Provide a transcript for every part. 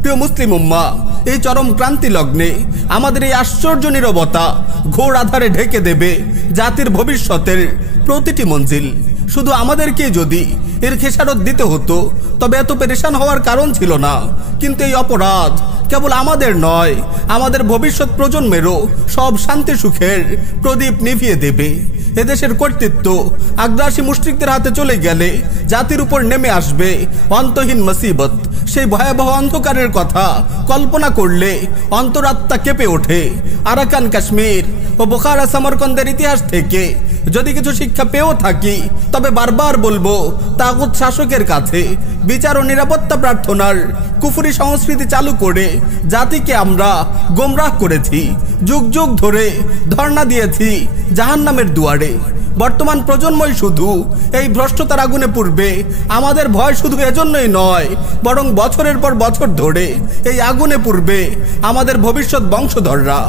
প্রিয় মুসলিম উম্মাহ, এই চরম ক্রান্তি লগ্নে আমাদের এই আশ্চর্য নীরবতা ঘোর আধারে ঢেকে দেবে জাতির ভবিষ্যতের প্রতিটি মঞ্জিল। শুধু আমাদেরকে যদি এর খেসারত দিতে হতো তবে এত পেরেশান হওয়ার কারণ ছিল না। কিন্তু এই অপরাধ কেবল আমাদের নয়, আমাদের ভবিষ্যৎ প্রজন্মেরও সব শান্তি সুখের প্রদীপ নিভিয়ে দেবে। এদেশের কর্তৃত্ব আগ্রাসী মুশরিকদের হাতে চলে গেলে জাতির উপর নেমে আসবে অন্তহীন মুসিবত। সেই ভয়াবহ অন্ধকারের কথা কল্পনা করলে অন্তরাত্মা কেঁপে ওঠে। আরাকান, কাশ্মীর ও বোখারা, সমরকন্দের ইতিহাস থেকে যদি কিছু শিক্ষা পেয়েও থাকি তবে বারবার বলবো, তাগুত শাসকের কাছে বিচার ও নিরাপত্তা প্রার্থনার কুফরি সংস্কৃতি চালু করে জাতিকে আমরা গোমরাহ করেছি। যুগ যুগ ধরে ধর্ণা দিয়েছি জাহান্নামের দুয়ারে। বর্তমান প্রজন্মই শুধু এই ভ্রষ্টতার আগুনে পুড়বে। আমাদের ভয় শুধু এজন্যই নয়, বরং বছরের পর বছর ধরে এই আগুনে পুড়বে আমাদের ভবিষ্যৎ বংশধররা।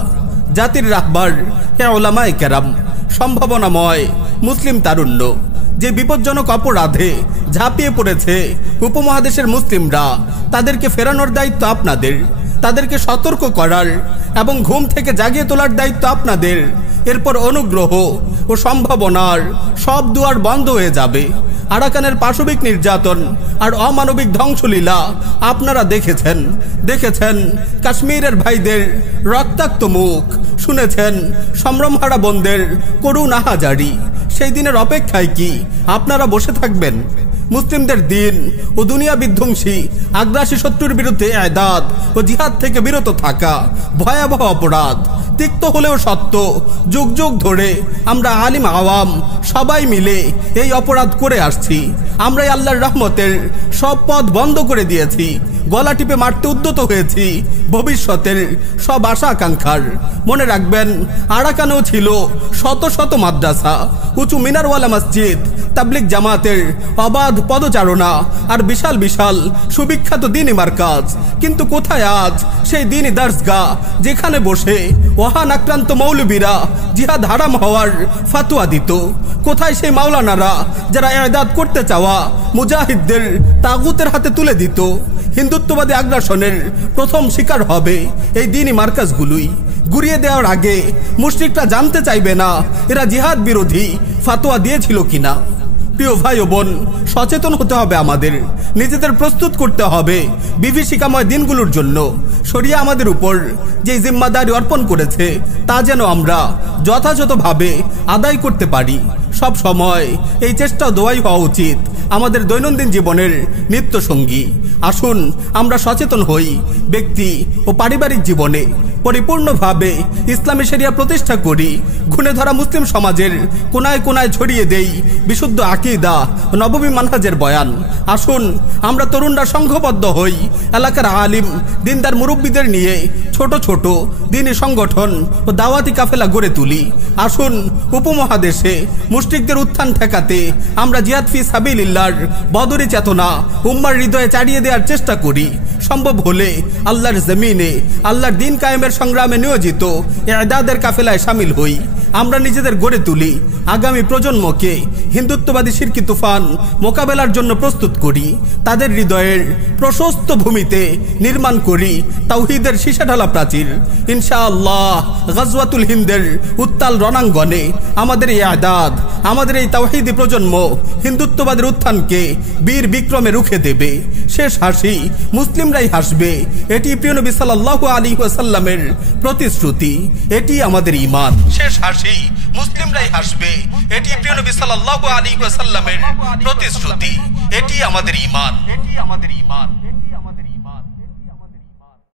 জাতির রাহবার, হে উলামায়ে কেরাম, সম্ভাবনাময় মুসলিম তারুণ্য, যে বিপজ্জনক অপরাধে ঝাঁপিয়ে পড়েছে উপমহাদেশের মুসলিমরা, তাদেরকে ফেরানোর দায়িত্ব আপনাদের। তাদেরকে সতর্ক করার এবং ঘুম থেকে জাগিয়ে তোলার দায়িত্ব আপনাদের। এরপর অনুগ্রহ ও সম্ভাবনার সব দুয়ার বন্ধ হয়ে যাবে। আরাকানের পাশবিক নির্যাতন আর অমানবিক ধ্বংসলীলা আপনারা দেখেছেন কাশ্মীরের ভাইদের রক্তাক্ত মুখ, শুনেছেন সম্ভ্রমহারা বোনদের করুণ আহাজারি। সেই দিনের অপেক্ষায় কি আপনারা বসে থাকবেন? মুসলিমদের দিন ও দুনিয়া বিধ্বংসী আগ্রাসী শত্রুর বিরুদ্ধে ইদাদ ও জিহাদ থেকে বিরত থাকা ভয়াবহ অপরাধ। তিক্ত হলেও সত্য, যুগ যুগ ধরে আমরা আলিম আওয়াম সবাই মিলে এই অপরাধ করে আসছি। আমরাই আল্লাহর রহমতের সব পথ বন্ধ করে দিয়েছি। গলা টিপে মারতে উদ্যত হয়েছি ভবিষ্যতের সব আশা আকাঙ্ক্ষার। মনে রাখবেন, আরাকানেও ছিল শত শত মাদ্রাসা, উঁচু মিনারওয়ালা মসজিদ, তাবলিগ জামাতের অবাধ পদচারণা আর বিশাল বিশাল সুবিখ্যাত দ্বীনি মারকাজ। কিন্তু কোথায় আজ সেই দ্বীনি দরসগাহ যেখানে বসে ওহান আক্রান্ত মৌলবীরা জিহাদ হারাম হওয়ার ফাতোয়া দিত? কোথায় সেই মাওলানারা যারা ইদাদ করতে চাওয়া মুজাহিদদের তাগুতের হাতে তুলে দিত? হিন্দুত্ববাদী আগ্রাসনের প্রথম শিকার হবে এই দ্বীনি মার্কাজগুলোই। গুড়িয়ে দেওয়ার আগে মুশরিকরা জানতে চাইবে না এরা জিহাদ বিরোধী ফাতোয়া দিয়েছিল কিনা। প্রিয় ভাই ও বোন, সচেতন হতে হবে আমাদের। নিজেদের প্রস্তুত করতে হবে বিভীষিকাময় দিনগুলোর জন্য। শরিয়া আমাদের উপর যে জিম্মাদারি অর্পণ করেছে তা যেন আমরা যথাযথভাবে আদায় করতে পারি। সব সময় এই চেষ্টা দোয়াই হওয়া উচিত আমাদের দৈনন্দিন জীবনের নিত্য সঙ্গী। আসুন আমরা সচেতন হই, ব্যক্তি ও পারিবারিক জীবনে পরিপূর্ণভাবে ইসলামী শরিয়া প্রতিষ্ঠা করি। ঘুণে ধরা মুসলিম সমাজের কোনায় কোনায় ছড়িয়ে দেই বিশুদ্ধ আকীদা ও নববী মানহাজের বয়ান। আসুন আমরা তরুণরা সংঘবদ্ধ হই, এলাকার আলিম দিনদার মুরব্বীদের নিয়ে ছোট ছোট দ্বীনি সংগঠন ও দাওয়াতি কাফেলা গড়ে তুলি। আসুন উপমহাদেশে মুশরিকদের উত্থান ঠেকাতে আমরা জিহাদ ফি সাবিলিল্লাহর বদরি চেতনা উম্মার হৃদয়ে চাড়িয়ে দেওয়ার চেষ্টা করি। সম্ভব হলে আল্লাহর জমিনে আল্লাহর দিন কায়েমের সংগ্রামে নিয়োজিত ইদাদের কাফেলায় শামিল হই। আমরা নিজেদের গড়ে তুলি, আগামী প্রজন্মকে হিন্দুত্ববাদী শিরকি তুফান মোকাবেলার জন্য প্রস্তুত করি। তাদের হৃদয়ের প্রশস্ত ভূমিতে নির্মাণ করি তাওহীদের সীসাঢালা প্রাচীর। ইনশাআল্লাহ গজওয়াতুল হিন্দের উত্তাল রণাঙ্গনে আমাদের এই ইদাদ, আমাদের এই তাওহীদি প্রজন্ম হিন্দুত্ববাদের উত্থানকে বীর বিক্রমে রুখে দেবে। শেষ হাসি মুসলিমরাই হাসবে, এটি প্রিয় নবী সাল্লাল্লাহু আলাইহি ওয়াসাল্লামের প্রতিশ্রুতি, এটি আমাদের ঈমান। শেষ হাসি মুসলিমরাই হাসবে, এটি প্রিয় নবী সাল্লাল্লাহু আলাইহি ওয়াসাল্লামের প্রতিশ্রুতি, এটি আমাদের ঈমান।